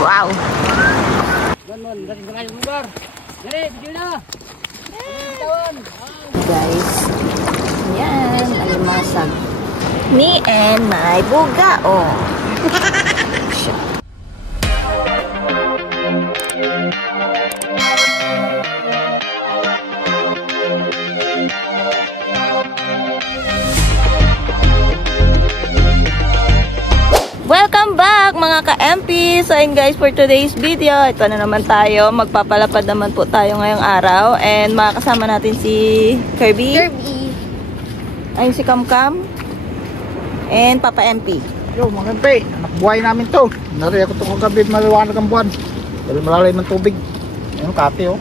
Wow. Guys, yan, alimasag. Me and my bugao. Welcome back mga ka-MP! So ayun guys, for today's video, ito na naman tayo. Magpapalapad naman po tayo ngayong araw. And makakasama natin si Kirby. Ayun si Kamkam. And Papa MP. Yo mga MP, anak buhay namin to. Nari ako itong kagabi, maliwanag ang buwan. Dahil malalim ng tubig. Ayun, kate oh.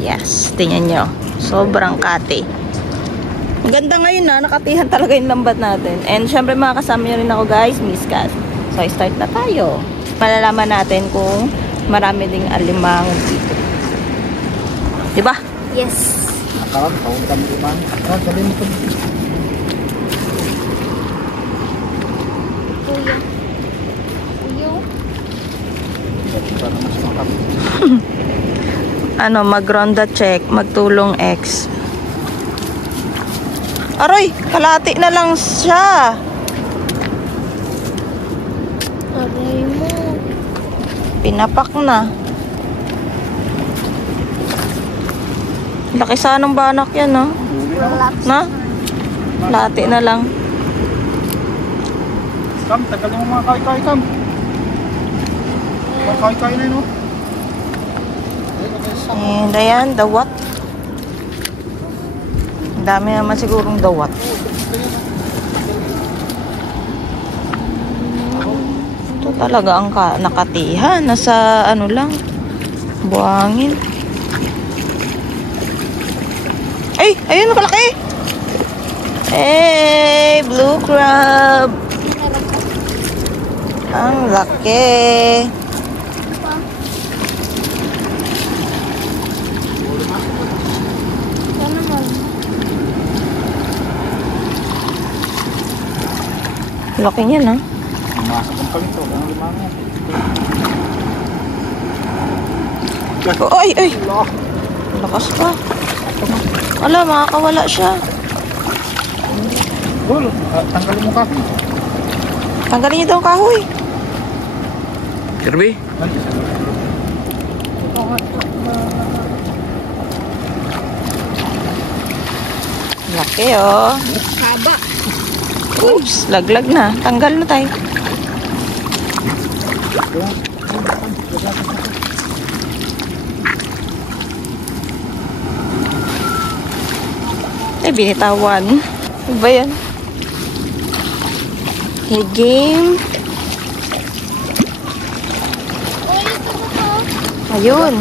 Yes, tingnan nyo. Sobrang kate. Ang ganda ngayon na, nakatihan talaga yung lambat natin. And syempre makakasama nyo rin ako guys, Miss Cass. So, start na tayo. Malalaman natin kung marami ding alimango dito. Diba? Yes. Nakaroon, kung kami limang. Nakaroon, galing ito. Kuya. Kuya. Para mas makap. Ano, mag-ronda check, magtulong X. Aroy, kalati na lang siya. Aray mo. Pinapak na. Laki sana ng banak yan, no? Na? Lati na lang. Kam, tagalin mo mga kai-kai, Kam. Mga kai-kai na yun, oh. And ayan, dawat. Ang dami naman sigurong dawat. Ito talaga ang nakatihan. Nasa ano lang, buhangin. Ay! Ayun, nakalaki! Hey! Blue crab! Ang laki! Laki niyan, ha? Masak ang palito, ang limang yan. Oh, ay, ay! Lakas pa. Wala, makakawala siya. Gol, tanggalin mo kahoy. Tanggalin niyo daw ang kahoy. Kirby? Laki, oh. Haba. Oops, laglag na. Tanggal na tayo. Ay, binitawan. Ano ba yan? Okay, game. Ayun.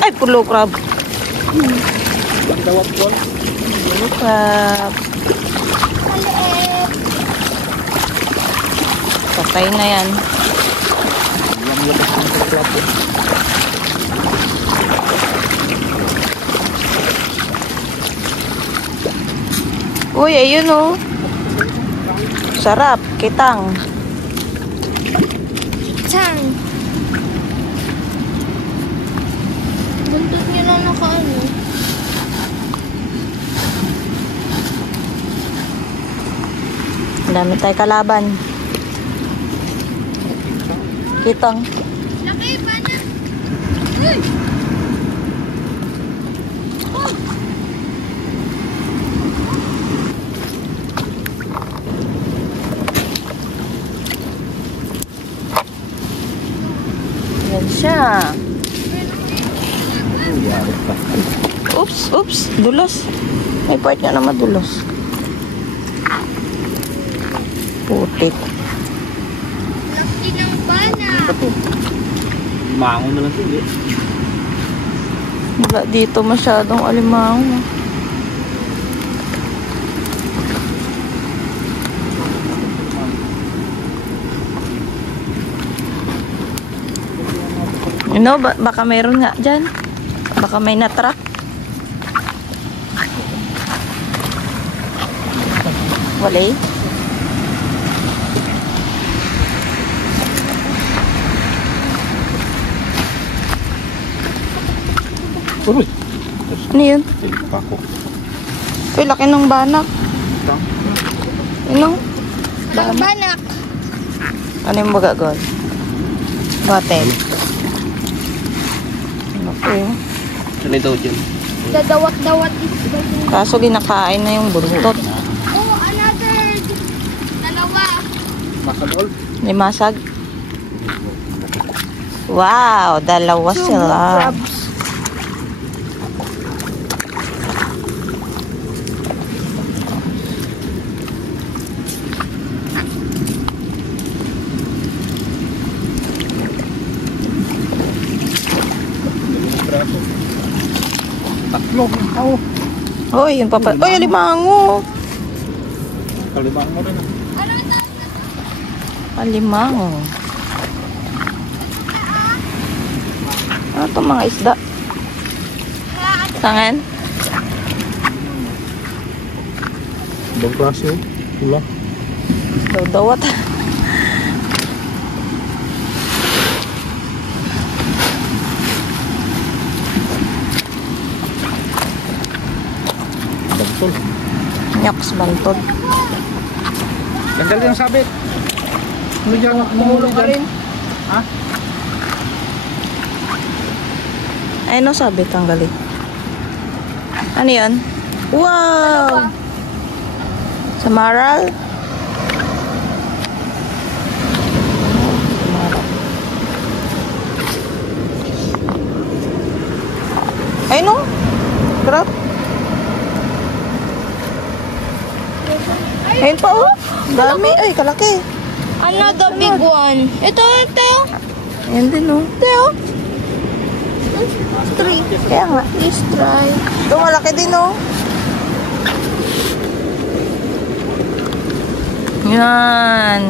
Ay, pulo crab. Dawat gol. Pulo crab. Patay na yan. Uy, ayun oh. Sarap, kitang. Chang. Buntot niya na nakaano. Ang dami tayo kalaban. Kitang. Laki pa na. Uy! Yan siya. Oops, oops. Dulos. May part niya na madulos. Putik. Laki ng bana. Mango na lang sila. Wala dito masyadong alimango. You know, baka meron nga dyan. Baka may natrap. Wala eh. Uy, Ano yun? ako. Uy, laki ng banak. Ano? Banak. Ano yung magagawa? Batel. Okay. Ano daw dyan? Dadawat-dawat isda. Kaso ginakain na yung buntot. Oh, another. Dalawa. Masagol. May masag. Wow, dalawa sila. Crabs. Tatlo. Oh. Hoy, yung papa. Hoy, alimango. Kalimang mo rin. Ano ang tawag na? Alimango. Ano itong mga isda? Tangan? Ibang klase oh. Pula. Dawat. Bantol. Nyoks bantod. Gandal yung sabit. Ano dyan? Mumulo ka rin. Ha? Ay, no sabi tanggalin. Ano yan? Wow! Samaral? Ay, no? Crap. Ayun pa, oh. Dami. Ay, kalaki. Another big one. Ito. Ayun din, oh. Ito. Three. Kaya nga. Let's try. Ito, malaki din, oh. Yan.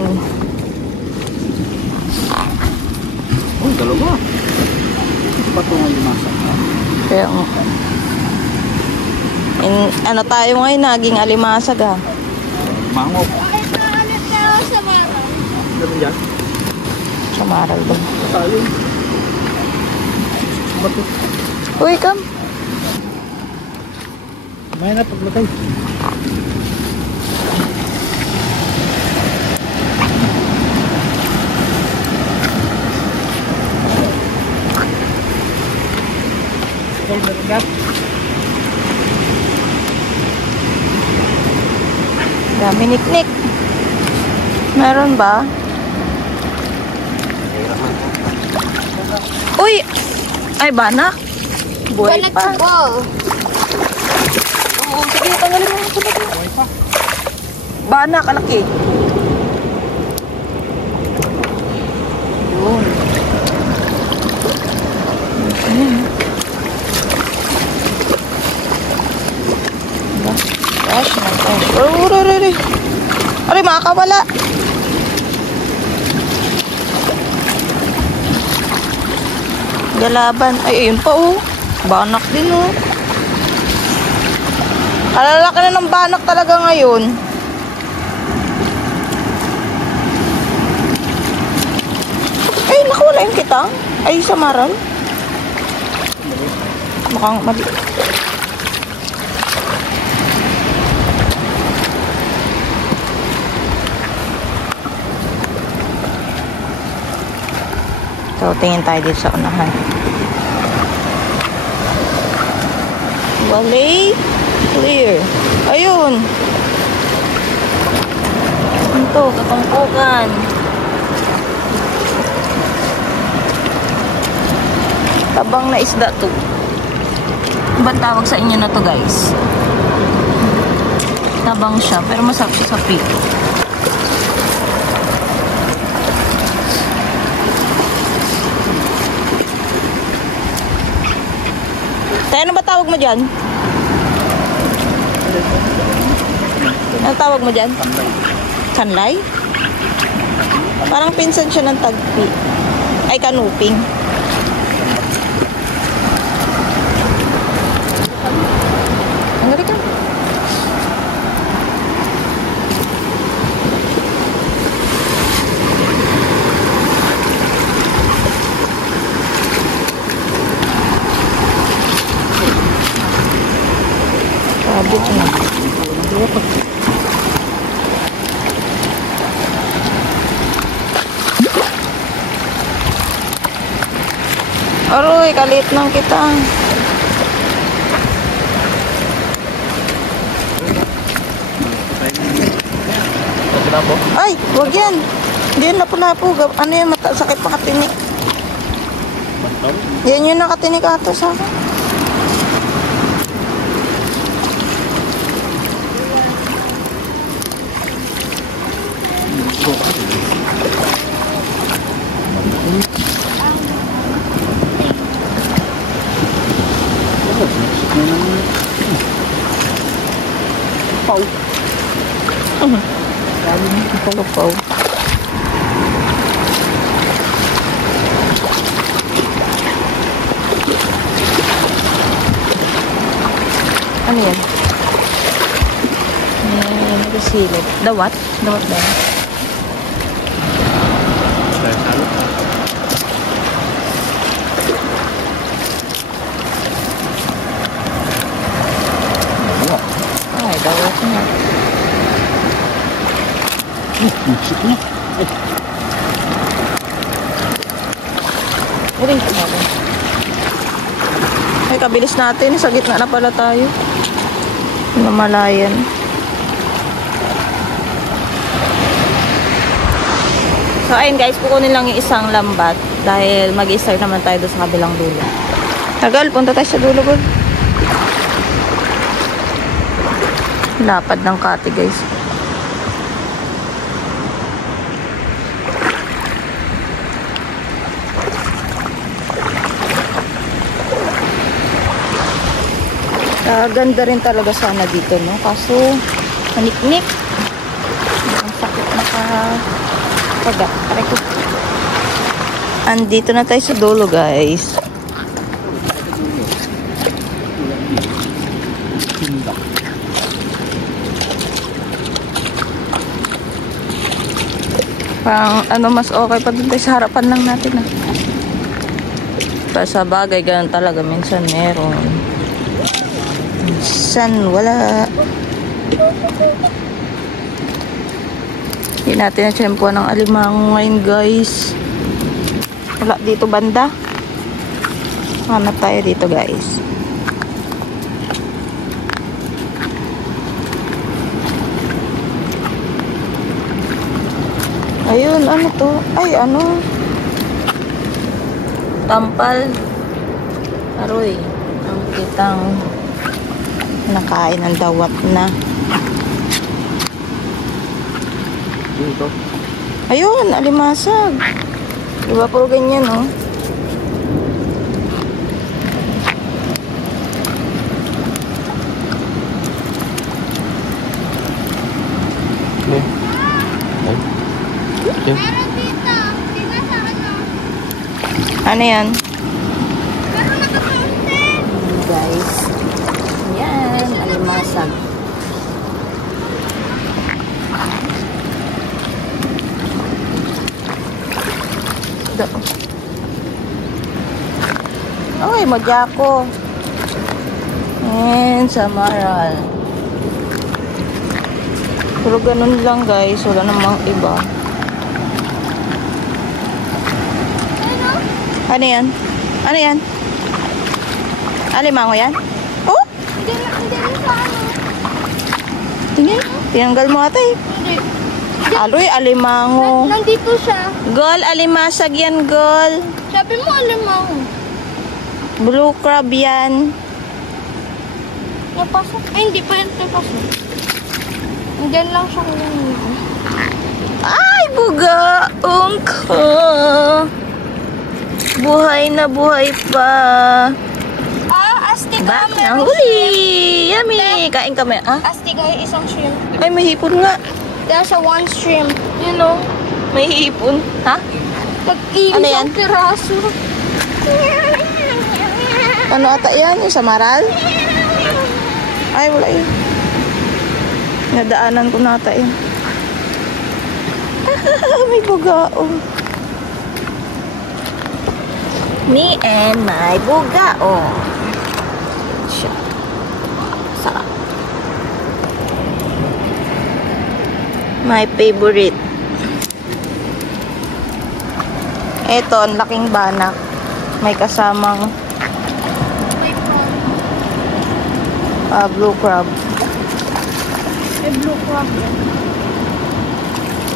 Oh, dalawa. Ito pa ito nga lumasak. Kaya nga. Ano tayo ngayon, naging alimasag, ah. Mango. Ito ulit tayo sa mara. Ano yan? Samaral din. Tayo. Bato. Uy, come. May na paglagay. Hold the gap. Dami niknik. Meron ba? Uy! Ay, banak. Buhay Banak pa. to ball. Oo, sige, tanggalin mo. Buhay pa. Banak, kalaki. Yun. Ayan. Gosh, aray. Aray, makakawala. Galaban. Ay, ayun pa, oh. Banak din, oh. Kalalaki na ng banak talaga ngayon. Ay, nakawala yung kitang. Ay, samaral. Mukhang mali. So, tingin tayo dito sa unahan. Wali. Clear. Ayun. Ito, katumpukan. Tabang na isda to. Ba't tawag sa inyo na to, guys? Tabang siya, pero masarap siya sa pito. Tayo, ano ba tawag mo dyan? Ano tawag mo dyan? Kanlay? Parang pinsan siya ng tagpi. Ay, kanuping. Ang galing ka. Aroy, kalit ng kita. Ay, wag yan. Hindi yan lapo-lapo. Ano yan, sakit makatinik. Yan yung nakatinik ato sa akin. Pau. Pau. Ano yan? Nagasilip. Dawat? Dawat ba? Ay, dawat na. Masik na. Ay, kabilis natin. Sa gitna na pala tayo. Namalayan. So, ayun guys. Kukunin lang yung isang lambat. Dahil mag-i-start naman tayo doon sa kabilang dulo. Tagal, punta tayo sa dulo, girl. Lapad ng kati, guys. Ganda rin talaga sana dito, no? Kaso, maniknik. Ang sakit nakapaga. Andito na tayo sa dulo, guys. Parang, mas okay pa dun tayo sa harapan lang natin, ah. Para sa bagay, ganun talaga. Minsan meron. Minsan wala. Hindi natin na-tsempuan ng alimango ngayon, guys. Wala dito banda. Hanap tayo dito, guys. Ayun, ano to? Ay, ano? Tampal. Aroy. Ang kitang nakain ng dawat na. Dito. Ayun, alimasag. Diba puro ganyan, oh. Okay. Okay. Meron dito. Tingnan sa ano. Ano yan? Meron nakapuntin. Guys. Yan, alimasag. Oy, magyako. And samaral. Pero ganun lang, guys. Wala namang iba. Ano yan? Ano yan? Alimango yan? Oh! Hindi rin sa ano. Tingnan. Tinanggal mo ata eh. Hindi. Aloy, alimango. Nandito siya. Gol, alimasag yan, gol. Sabi mo alimango. Blue crab yan. Napasok. Ay, hindi pa yan napasok. Diyan lang siya ngayon. Ay, bugaong ko. Buhay na buhay pa. Astig Back na na huli. Yummy. Kain kami. Ah? Astig ay isang shrimp. Ay, may hipon nga. There's a one shrimp. You know, may hipon. Ha? Pag-iisang Ano yan? piraso. Ano ata yan? Yung samaral? Ay, wala yun. Nadaanan ko nata yun. May bugaong. Me and my bugaong. Shit. Sarap. My favorite. Eto, ang laking banak. May kasamang May prawn. blue crab. May blue crab yan.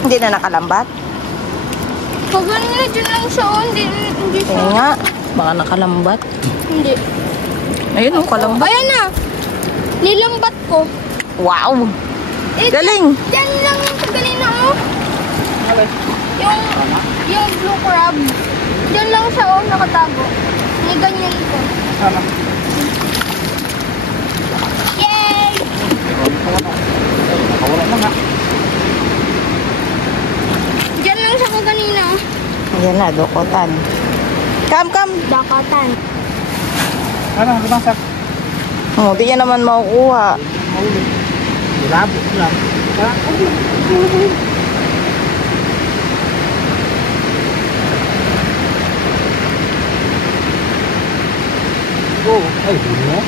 Hindi na nakalambat. Pag ganyan, dyan lang siya. Oh. Hindi Kaya siya. nga, baka nakalambat. Hindi. Ayun, oh, kalambat. Ayan na. Nilambat ko. Wow! Eh, Galing! Dyan lang yung kanina, oh. Yung blue crab. Dyan lang siya, oh, nakatago. May ganyan ko. Sana. Yay! Nakawala na nga. Dyan lang siya ko kanina, oh. Ayan na, dukotan. Come! Dakatan. Ano, lumasak. Oh, di yan naman makukuha. Mahuli. Labo lang. Oh, ay, no?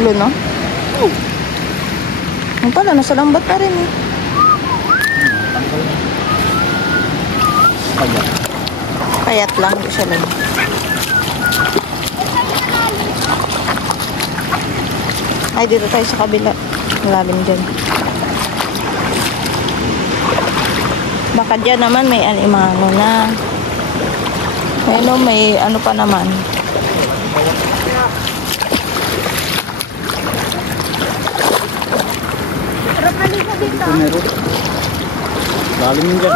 Ulo, no? Oh. Ang pala, nasa lambat pa rin eh. Tanggal na. Kaya. Payat lang, hindi siya lang. Ay, dito tayo sa kabila. Malalim dyan. Baka dyan naman may alimango na. Ayun, may ano pa naman. Sarap halika dito. Ito meron. Lalim yun dyan.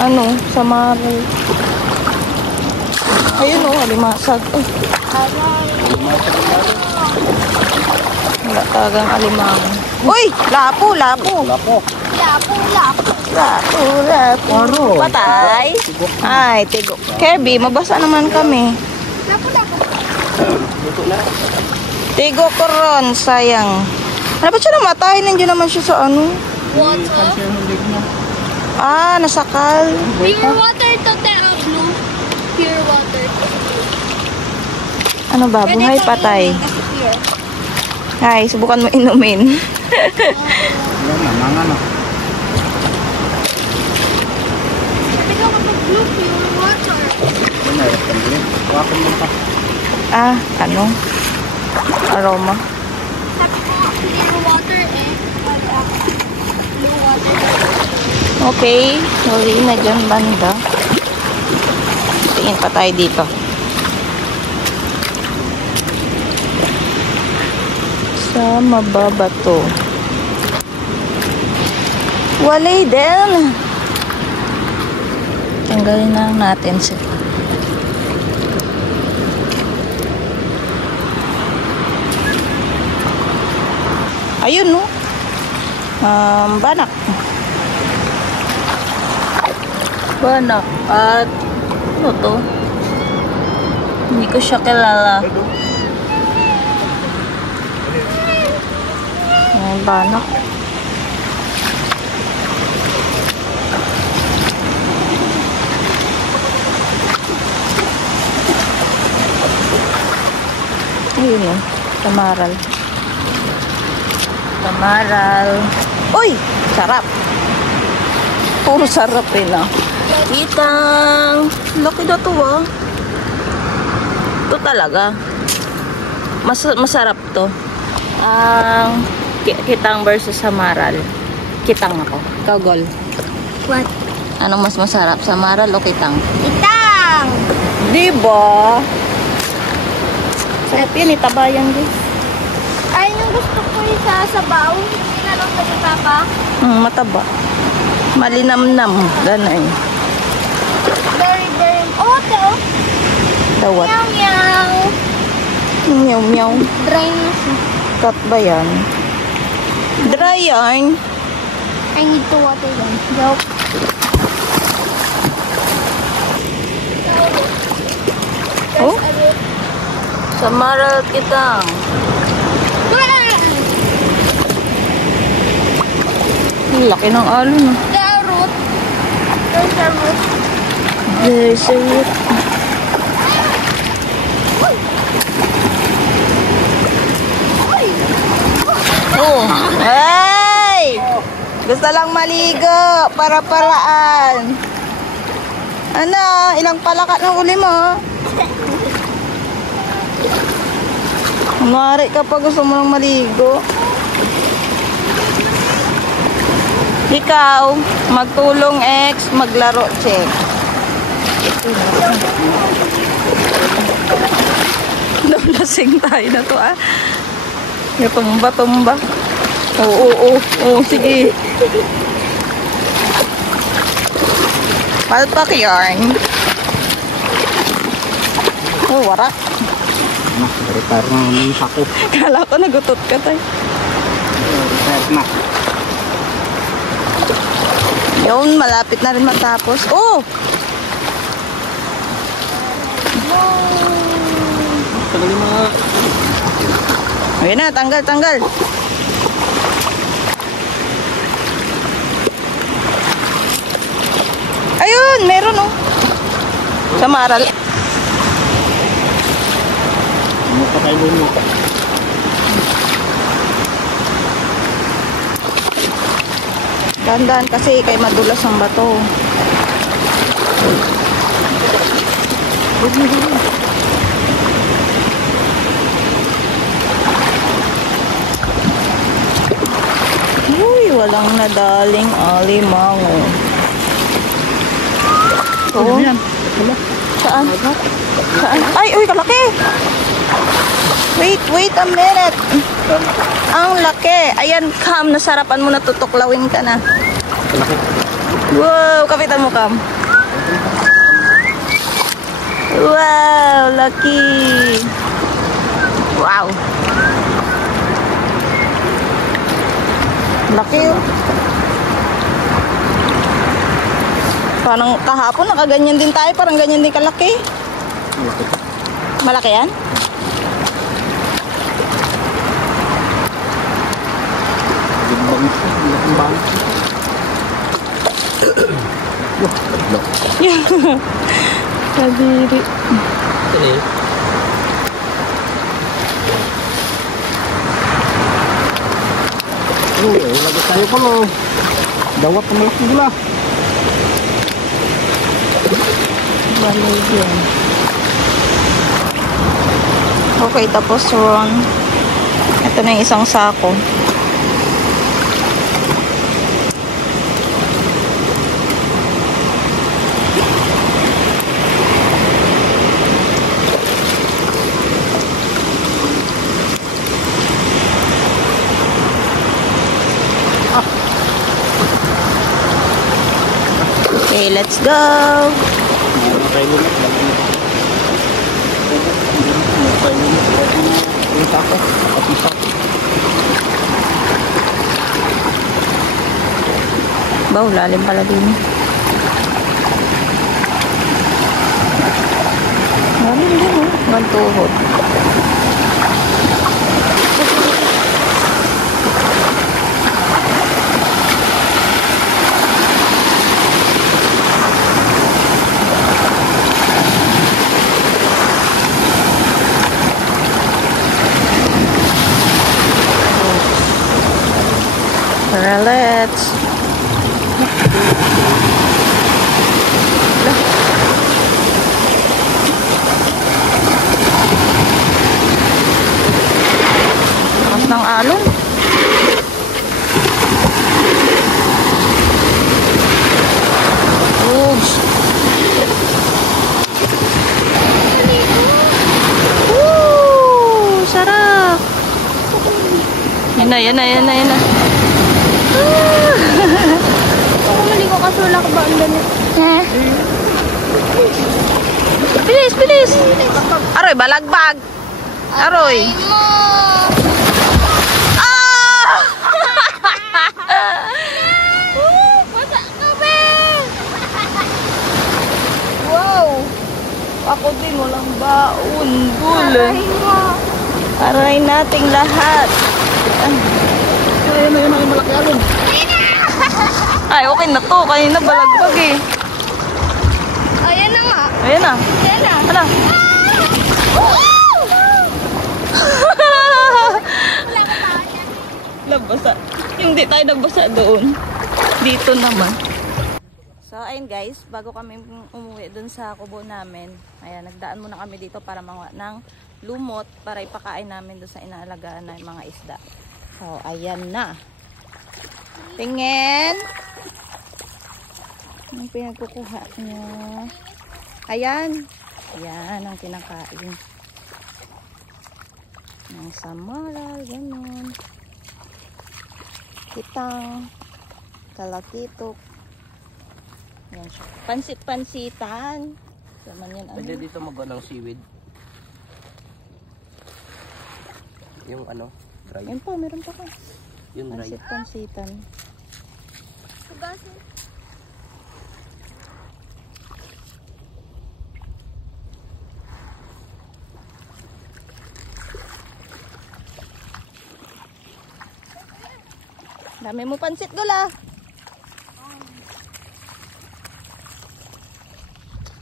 Ano? Sa mare. Ayun o, alimasag. Ay, wala talagang alimango. Uy! Lapo! Wala po. Lapo. Ano? Patay? Ay, tigo. Kirby, mabasa naman kami. Lapo. Tigo ko ron, sayang. Ano ba siya namatay? Nandiyan naman siya sa ano? Water. Ah, nasakal. Pure water to blue. Pure water. Ano ba? Buhay Pwede patay. pang inumin kasi pure. Ay, subukan mo inumin. Yan na, mga na. Sabi ko kapag blue, pure water. Yan na, yan. Wakon mo pa. Ah, ano? Aroma. Sabi ko pure water eh. Blue water. Okay, huli na dyan banda. Tingin pa tayo dito. Sa mababato. Walay din. Tanggalin na natin sila. Ayun, no? Banak. Banak. At ano to? Hindi ko siya kilala. Ayan, banak. Ayun, no? Tamaral. Uy! Sarap! Puro sarap rin, ah. Kitang! Laki na to, ah. Ito talaga. Masarap to. Ang kitang versus samaral. Kitang ako. Ikaw, Gol. What? Anong mas masarap? Samaral o kitang? Itang! Diba? Sarap yan, itabayan guys. Ay, yung gusto ko yung sa sabaw. Tinanong ka ni Papa. Mataba. Malinamnam. Ganun. Very, very... Oh, ito. Dawat. Meow, meow. Meow, meow. Dry na siya. Cut ba yan? Dry yarn. I need to water them. Joke. Oh? Samaral kitang. Ang laki ng alo, no? The root. There's a root. There's a root. Oh! Hey! Gusto lang maligo para paraan. Ano? Ilang palaka ng uli mo? Mari kapag gusto mo lang maligo. Ikaw, magtulong X, maglaro check. Nalasing tayo na to ah. Tumba-tumba. Oo, sige. Palpak yarn. Oh, warak. Repair na yung sako. Kala ko nagutot ka tayo. Repair na. Yun, malapit na rin matapos. Oh! Tagal yung mga... Ayun na, tanggal. Ayun, meron oh. Sa maral. Ano pa tayo mo? Dandan kasi kay madulas ang bato. Uy, walang nadaling alimango. Oo. Saan? Ay, uy, kalaki! Wait a minute. Ang laki. Ayan, Cam, nasarapan mo na tutuklawin ka na. Wow, kapitan mo, Cam. Wow, laki. Wow. Laki. Parang kahapon, nakaganyan din tayo. Parang ganyan din kalaki. Malaki yan? Kadiri. Lagi tayo pa lo. Dawat na malaki gula. Okay, tapos Ron. Ito na yung isang sako. Okay, let's go. Baw, lalim pala din. Lalim din oh. Mantuhod. Let's lakas ng alon. Oops. Woo! Sarap. Yan na. Ako maligo kasi wala ka ba ang damit? Bilis! Aroy, balagbag! Aroy! Ah! Basa ka ba? Wow! Ako din, walang baon. Dulan. Aray nating lahat. Ayun na malaki alon. Ay, okay na to. Kanina balagbag eh. Ayan na nga. Ayan na. Ayan na. Hala. Labasa. Yung di tayo nagbasa doon. Dito naman. So, ayun guys, bago kami umuwi dun sa kubo namin, ayan, nagdaan muna kami dito para manguha ng lumot para ipakain namin dun sa inaalagaan na mga isda. So, ayan na. Tingin! Anong pinagkukuha niya? Ayan. Ayan ang kinakain. Ng samaral, ganun. Kitang, kalakitok. Yan siya. Pansit-pansitan. Saman yan. Pwede dito magawa ng seaweed. Yung ano, dry. Yan po, meron pa ka. Yung dry. Pansit-pansitan. Sugasin. Dami mo pansit, Gula.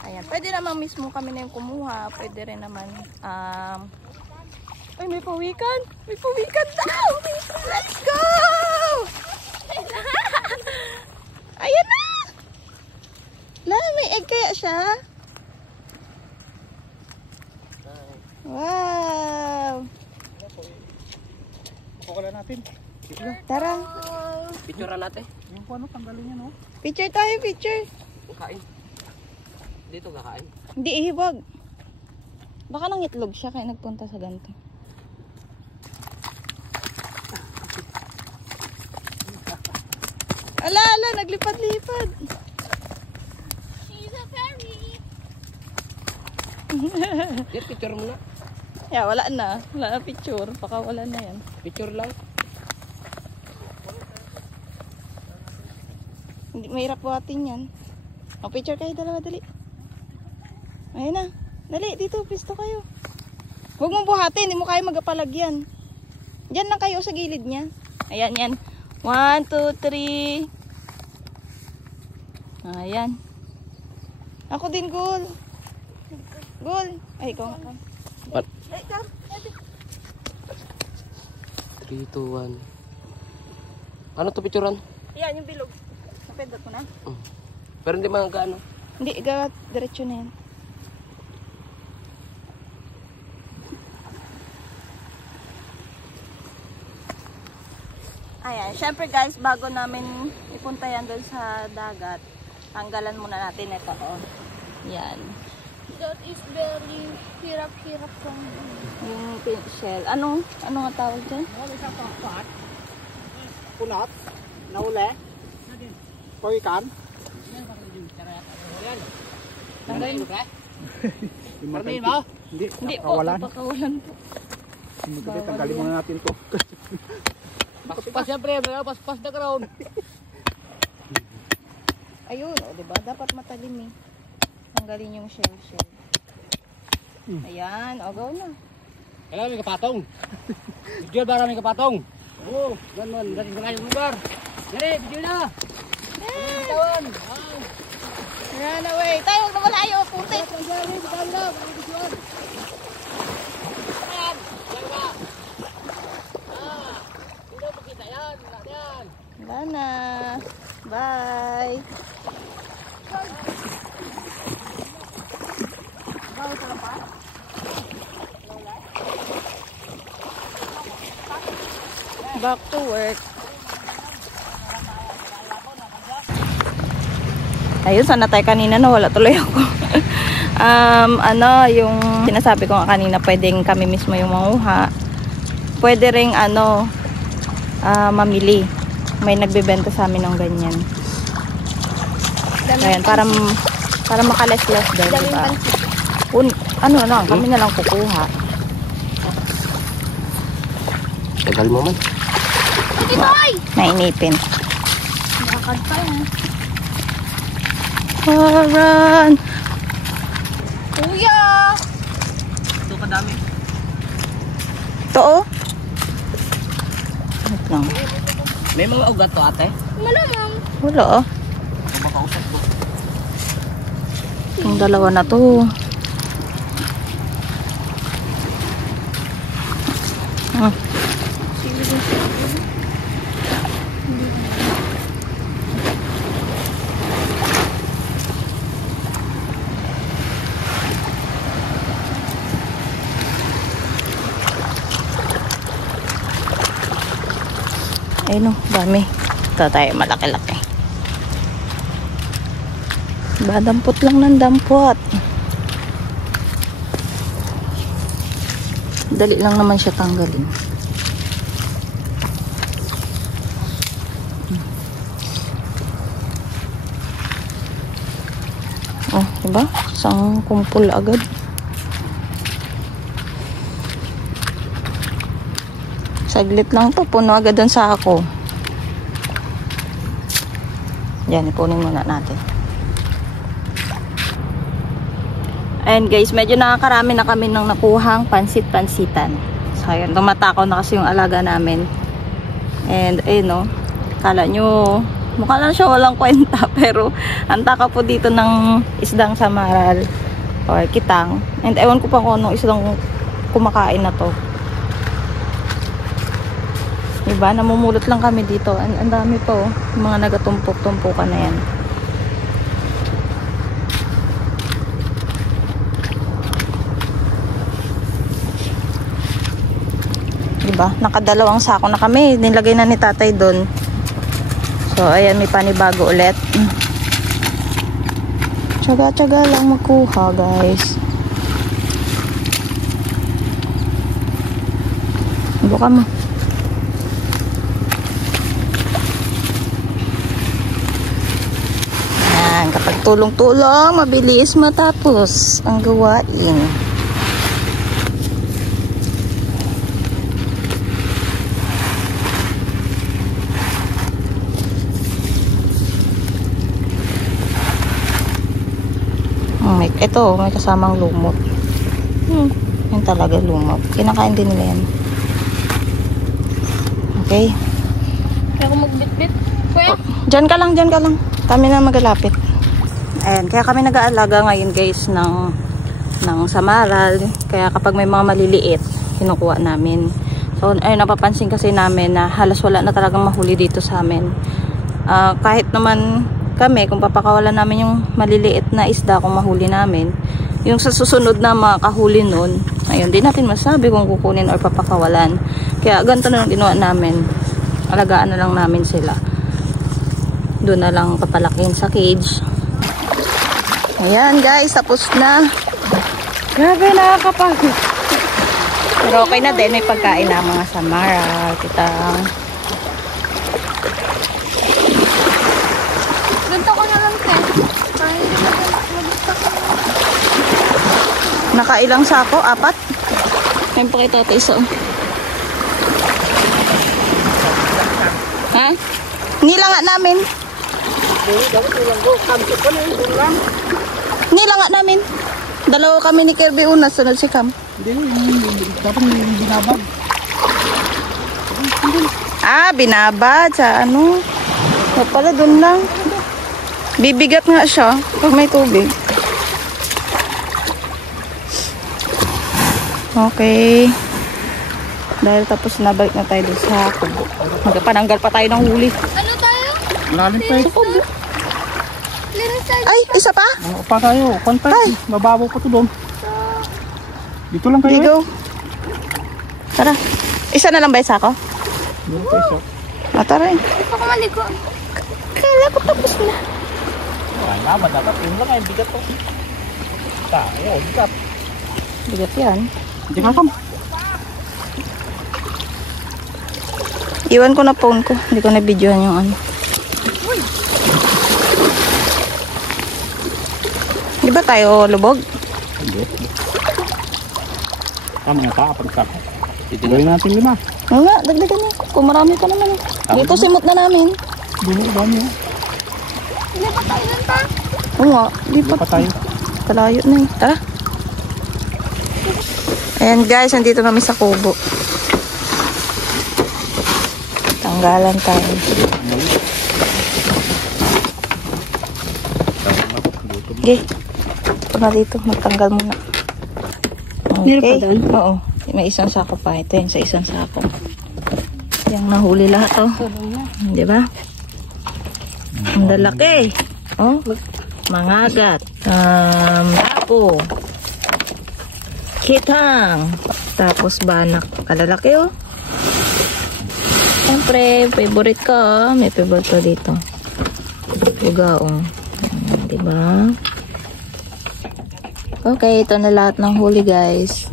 Ayan, pwede naman mismo kami na yung kumuha. Pwede rin naman, ay, may pawikan! May pawikan daw! Let's go! Ayan na! La, may egg kaya siya? Wow! Kukulan natin. Tara, Picturean natin. Yung ano, tanggalin niya, no? picture tayo, picture. Kain. Dito kakain. Hindi, ihibag. Baka nang itlog siya kaya nagpunta sa ganito. Ala, naglipad-lipad. She's a fairy. Yan, picture mo na. Yeah, wala na. Wala na picture. Baka wala na yan. Picture lang. Hindi, mahirap buhatin yan. O, picture kayo dalawa, dali. Ayun na. Dali, dito, pisto kayo. Huwag mong buhatin, hindi mo kayo magapalagyan. Diyan lang kayo sa gilid niya. Ayan, yan. 1, 2, 3. Ayan. Ako din, Gul. Gul. Ay, ikaw nga. What? Ay, ikaw. 3, 2, 1. Ano to picturean? Ayan, yung bilog. Napindot mo na? Pero hindi mga gaano. Hindi, diretso na yan. Ayan, syempre guys, bago namin ipunta yan doon sa dagat, tanggalan muna natin ito, oh. Yan. That is very hirap-hirap from Yung shell. Ano nga tawag dyan? Wala isang pakpat. Punat. Nauli. Pawikan. Tanggalin. Karnin mo? Hindi. Hindi po, Kawalan. napakawalan po. Tanggalin muna natin to. Paspas siyempre, paspas na karoon. Ayun, o, diba? Dapat matalim eh. Tanggalin yung shell. Ayan, o, go na. Kailangan may kapatong. Video ba may kapatong? Oo, ganun. Dati sa kanyang lugar. Dali, video na. Tawan. Run away. Tayo, huwag na malayo. Puti. Wala na. Bye. Back to work. Ayun, sana tayo kanina na wala tuloy ako. Yung sinasabi ko nga kanina, pwedeng kami mismo yung manguha. Pwede ring mamili. May nagbebenta sa amin ng ganyan. Ayan, para makalas-las daw, diba? Kami na lang kukuha. Tagal mo man. Nainipin. Lakad pa yan. Run! Kuya! Ito kadami. Ito, oh. Wait lang. May mga ugat to ate. Malamang. Wala, oh. Makausap ko. Itong dalawa na to. Ayun o, dami. Ito tayo, malaki-laki. Diba, dampot lang ng dampot. Dali lang naman siya tanggalin. Oh, diba? Isang kumpul agad. Saglit lang to, puno agad ang sako. Yan, ipunin muna natin. Ayan guys, medyo nakakarami na kami ng nakuhang pansit-pansitan. So ayan, tumatakaw na kasi yung alaga namin. And ayun no, kala nyo, mukha lang siya walang kwenta. Pero ang takaw po dito ng isdang samaral or kitang. And ewan ko pa kung anong isdang kumakain na to. Diba? Namumulot lang kami dito. Ang dami pa oh. Yung mga nagatumpok-tumpukan na yan. Diba? Nakadalawang sako na kami. Nilagay na ni tatay doon. So, ayan. May panibago ulit. Tsaga-tsaga lang magkuha, guys. Buka mo. Kapag tulong-tulong, mabilis matapos ang gawain. Ito, may kasamang lumot. Yan talaga lumot. Kinakain din nila yan. Okay. Kaya ako magbitbit. Kuya? Diyan ka lang, diyan ka lang. Kami na magalapit. Ayan, kaya kami nag-aalaga ngayon guys ng samaral. Kaya kapag may mga maliliit, kinukuha namin. So, ayun, napapansin kasi namin na halos wala na talagang mahuli dito sa amin. Kahit naman kami, kung papakawalan namin yung maliliit na isda kung mahuli namin, yung sa susunod na makahuli nun, ayun, di natin masabi kung kukunin or papakawalan. Kaya ganito na lang ginawa namin. Alagaan na lang namin sila. Doon na lang papalakin sa cage. Ayan guys, tapos na. Grabe, nakakapagod. Pero okay na din, may pagkain na mga samaral, kitang. Ganito ko na lang, te. Para hindi na mag-stock. Nakailang sako? 4? Ayan pa kita ito isa. Ha? Nilangat namin. Nilangat namin. Dalawa kami ni Kirby una, sunod si Cam. Dapat binabad. Binabad sa ano. O pala dun lang. Bibigat nga siya pag may tubig. Okay. Dahil tapos nabalik na tayo doon sa kubo. Magpananggal pa tayo ng huli. Ano tayo? Malalim pa Sa kubo. Linis tayo. Ay, isa pa? pa tayo. Kontay. Ay. Mababaw pa to doon. Dito lang kayo. Ligo. Tara. Isa na lang ba isa ko? Dito pa isa. Tara eh. Gusto ko maligo. Kala ko tapos na. Ay, naman. Dapat yun lang ay bigat to. Tayo, bigat. Bigat yan. Hindi nga kam. Iwan ko na phone ko. Hindi ko na videohan yung ano. Di ba tayo lubog? Hindi. Tama nga pa, pagkako. Gawin natin 5. Oo nga, dagdagan na. Kung marami pa naman. Dito simot na namin. Dito ba niyo? Hindi pa tayo nun pa. Oo nga, di pa Pa tayo. Kalayo na eh. Tara. Ayan guys, andito kami sa kubo. Tanggalan tayo. Okay. Ito na dito. Magtanggal muna. Okay. Oo. May isang sako pa. Ito yun sa isang sako. Yung nahuli lahat oh. Diba? Ang lalaki. Oh. Mangagat. Lapo. Kitang. Tapos banak. Kalalaki oh. Siyempre, favorite ka, ah. May favorite ka dito. Bugaong. Diba? Okay, ito na lahat ng huli, guys.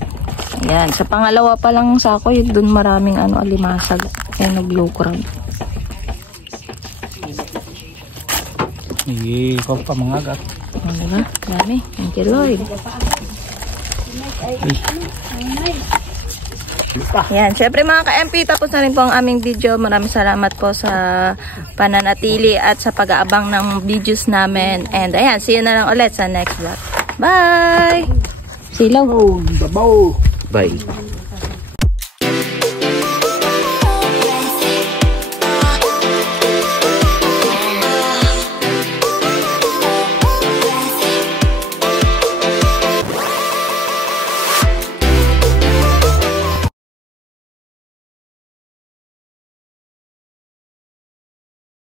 Ayan, sa pangalawa pa lang sako, yun dun maraming alimasag. Ayan, blue crab. Ikaw pa mga agat. Diba? Dami. Thank you, Lord. Ayan, syempre mga ka-MP, tapos na rin po ang aming video. Maraming salamat po sa pananatili at sa pag-aabang ng videos namin. And ayan, see you na lang ulit sa next vlog. Bye! Silaw. Babaw. Bye.